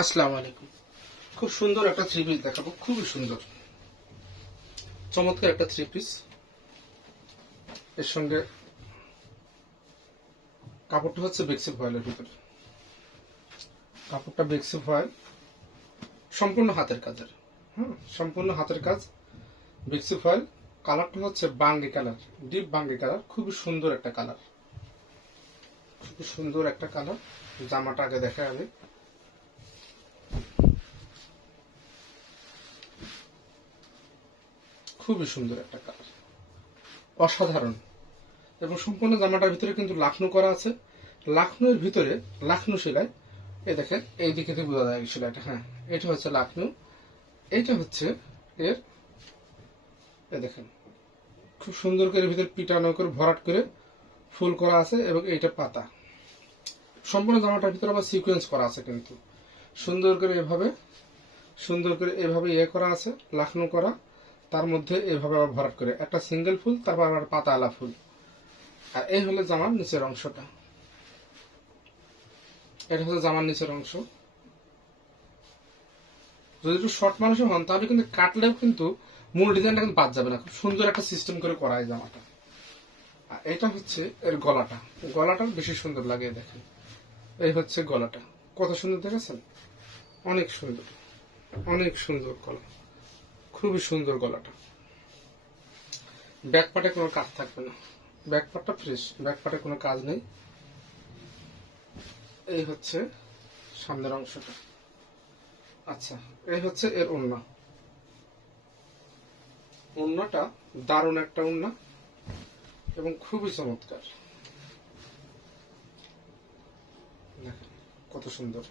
আসসালামু আলাইকুম। খুব সুন্দর একটা থ্রি পিস দেখাবো, খুবই সুন্দর চমৎকার একটা থ্রি পিস। এর সঙ্গে কাপড়টা হচ্ছে বেক্সি ফয়েলের ভিতরে, কাপড়টা বেক্সি ফয়েল, সম্পূর্ণ হাতের কাজের। সম্পূর্ণ হাতের কাজ, বেক্সি ফয়েল। কালারটা হচ্ছে বাঙ্গি কালার, ডিপ বাঙ্গি কালার, খুবই সুন্দর একটা কালার, খুবই সুন্দর একটা কালার। জামাটা আগে দেখা আমি, খুবই সুন্দর একটা কালার, অসাধারণ। এবং সম্পূর্ণ জামাটার ভিতরে কিন্তু লাখনু করা আছে, লাখনুর ভিতরে লাখনু সেলাই। এই দেখেন, এই দিকে থেকে বোঝা যায় সেলাইটা। হ্যাঁ, এটা হচ্ছে লাখনু, এইটা হচ্ছে এর, এই দেখেন খুব সুন্দর করে ভিতরে পিটানো করে ভরাট করে ফুল করা আছে। এবং এইটা পাতা, সম্পূর্ণ জামাটার ভিতরে আবার সিকোয়েন্স করা আছে, কিন্তু সুন্দর করে এভাবে, সুন্দর করে এভাবে ইয়ে করা আছে, লাখনু করা। তার মধ্যে এভাবে আবার ভরাট করে একটা সিঙ্গেল ফুল, তারপর আবার পাতা আলা ফুল। আর এই হলো জামার নিচের অংশটা, এটা হচ্ছে জামার নিচের অংশ। যদি একটু শর্ট মানুষও হন তাহলে কিন্তু কাটলেও কিন্তু মূল ডিজাইনটা কিন্তু বাদ যাবে না, খুব সুন্দর একটা সিস্টেম করে করা হয় জামাটা। আর এটা হচ্ছে এর গলাটা, গলাটা বেশি সুন্দর লাগে। দেখেন, এই হচ্ছে গলাটা, কত সুন্দর দেখেছেন, অনেক সুন্দর, অনেক সুন্দর গলা, খুবই সুন্দর গলাটা। ব্যাক পার্টে কোনো কাজ থাকবে না, ব্যাক পার্টটা ফ্রেশ, ব্যাক পার্টে কোনো কাজ নেই। এই হচ্ছে সামনের অংশটা। আচ্ছা, এই হচ্ছে এর ওড়না, ওড়নাটা দারুণ একটা ওড়না এবং খুবই চমৎকার। দেখেন কত সুন্দর,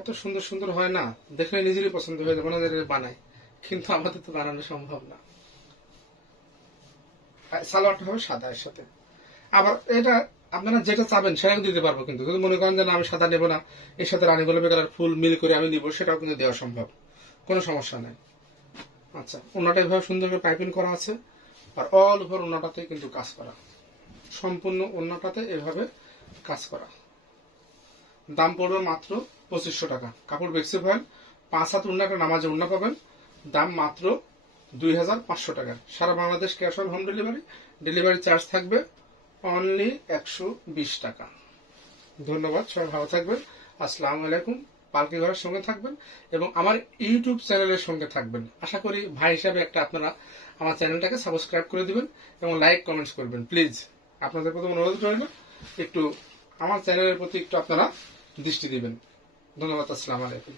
এত সুন্দর সুন্দর হয় না, দেখলে নিজেরই পছন্দ হয়ে যাবে, না বানায়, কিন্তু আমাদের তো বানানো সম্ভব না। সালোয়ারটা হবে সাদা এর সাথে। আবার এটা আপনারা যেটা চাবেন সেটাও দিতে পারবো, কিন্তু যদি মনে করেন যে না আমি সাদা নেবো না, এর সাথে রানী গোলাপি কালার ফুল মিল করে আমি নিবো, সেটাও কিন্তু দেওয়া সম্ভব, কোনো সমস্যা নাই। আচ্ছা, ওনাটা এভাবে সুন্দর করে পাইপিং করা আছে, আর অল ওভার ওনাটাতে কিন্তু কাজ করা, সম্পূর্ণ ওনাটাতে এভাবে কাজ করা। দাম পড়বে মাত্র 2500 টাকা। কাপড় বেক্সি ফয়েল, 5 হাত ওড়না একটা নামাজে ওড়না পাবেন, দাম মাত্র 2500 টাকা। সারা Bangladesh cash on home delivery, delivery charge থাকবে অনলি 120 টাকা। ধন্যবাদ, সবাই ভালো থাকবেন। আসসালামু আলাইকুম। পালকি ঘরের সঙ্গে থাকবেন এবং আমার ইউটিউব চ্যানেলের সঙ্গে থাকবেন। আশা করি ভাই হিসাবে একটা আপনারা আমার চ্যানেলটাকে সাবস্ক্রাইব করে দিবেন এবং লাইক কমেন্টস করবেন প্লিজ। আপনাদের প্রতি অনুরোধ রইল, একটু আমার চ্যানেলের প্রতি একটু আপনারা দৃষ্টি দিবেন। ধন্যবাদ, আসসালামু আলাইকুম।